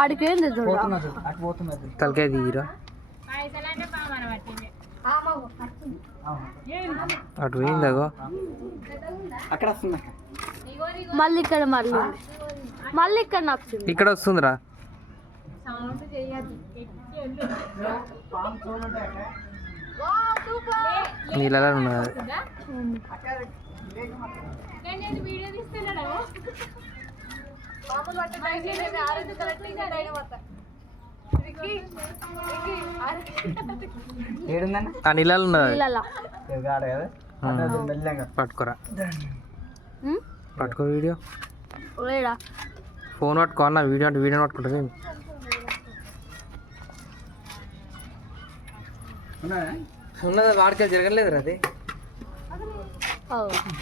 ఆడికి తలకాయ తీయరా. అటు పోయిందగో అక్కడ మళ్ళీ ఇక్కడ మళ్ళీ. మళ్ళీ ఇక్కడ నచ్చింది ఇక్కడ వస్తుందిరా. నీళ్ళలో ఉన్నది. పట్టుకోరా? పట్టుకో వీడియో. ఫోన్ పట్టుకో అన్న వీడియో అంటే వీడియో పట్టుకుంటుంది. ఉన్నదా? వాడికి జరగలేదు అది.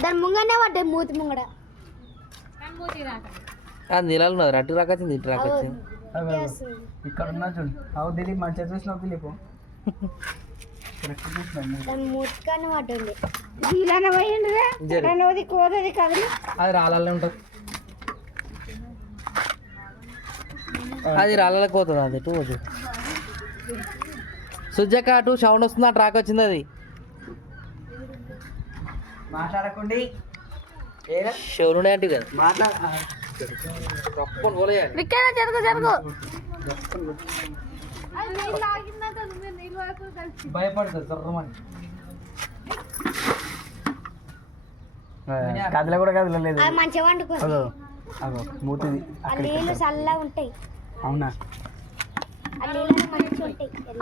దాని ముంగనే పడ్డాయి మూతి ముంగడ. అది నీళ్ళలో ఉన్నది. అటు రాకొచ్చింది ఇటు రాకొచ్చింది. ఇక్కడ ఉన్నా చూడు. అవు దిలీప్ మంచిగా చూసినావు దిలీప్. అది రాళ్ళలో ఉంటుంది. అది రాళ్ళకి పోతుంది అది పోతుంది సుజక్క అటు సౌండ్ వస్తుంది? అటు రాకొచ్చింది అది? మాట్లాడకండి. ఏరా శివుడు అంటే కదా మాట్లాడ జరుగు జరుగు. కదల కూడా కదలలేదు. అదో మూతిది నీళ్ళు చల్లగా ఉంటాయి. అవునా?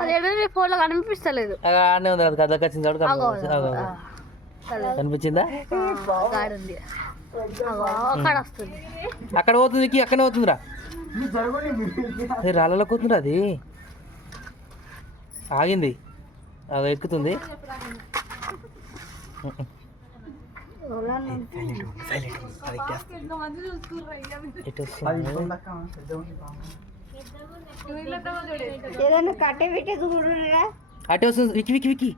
అది ఫోన్లో కనిపిస్తలేదు. కనిపించింది. అక్కడ అక్కడ పోతుంది విక్కీ, అక్కడనే పోతుందిరా. అది రాళ్ళలోకి పోతుందిరా అది. ఆగింది. అది ఎక్కుతుంది. అటు వస్తుంది. విక్కి విక్కి విక్కి.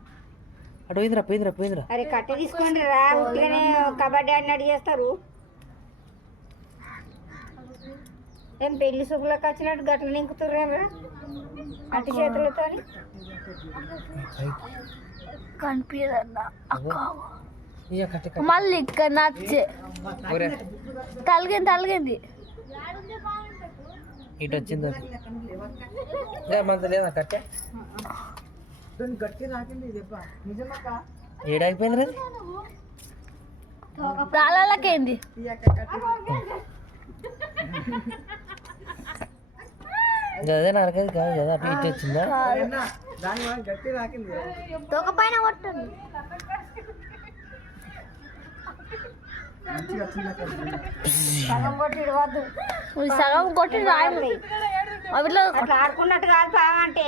అటు పోయిందిరా పోయిందిరా పోయిందిరా. అరే కట్టె తీసుకోండి రా ఉట్టిగానే కబడ్డీ అన్నట్టు చేస్తారు ఏం పెళ్ళి శుభ్లకు వచ్చినట్టు గట్ల నింకుతుర్రా అటు చేతులతో కనిపించదన్నా. మళ్ళీ ఇక్కడ నచ్చే. తలిగింది తలిగింది. ఇటు వచ్చింది. మంత లేదా కట్టె? ఏడాగిపోయింది రా. రాళ్ళకేంది అదే నరకది కాదు కదా అటు ఇటు వచ్చిందా? తోక పైన కొట్టండి. సగం కొట్టి ఇడవద్దు సగం కొట్టి రాయండి అవిట్లో ఆడుకున్నట్టు కాదు పాము అంటే.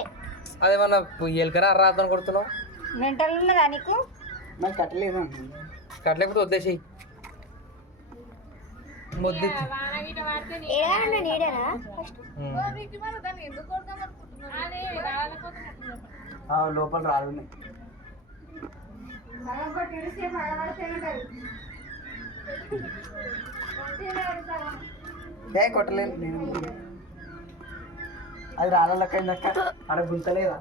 అదేమన్నా ఎలుకరా రాద్దాం కొడుతున్నావు? మెంటల్ ఉన్నదా నీకు? నాకు కట్టలేదు? కట్టలేకపోతే వద్దేసి ముద్దు. లోపల రాళ్ళు ఏ కొట్టలేదు. నేను అది రాళ్ళకైందక్క అక్కడ గుంతలేదా?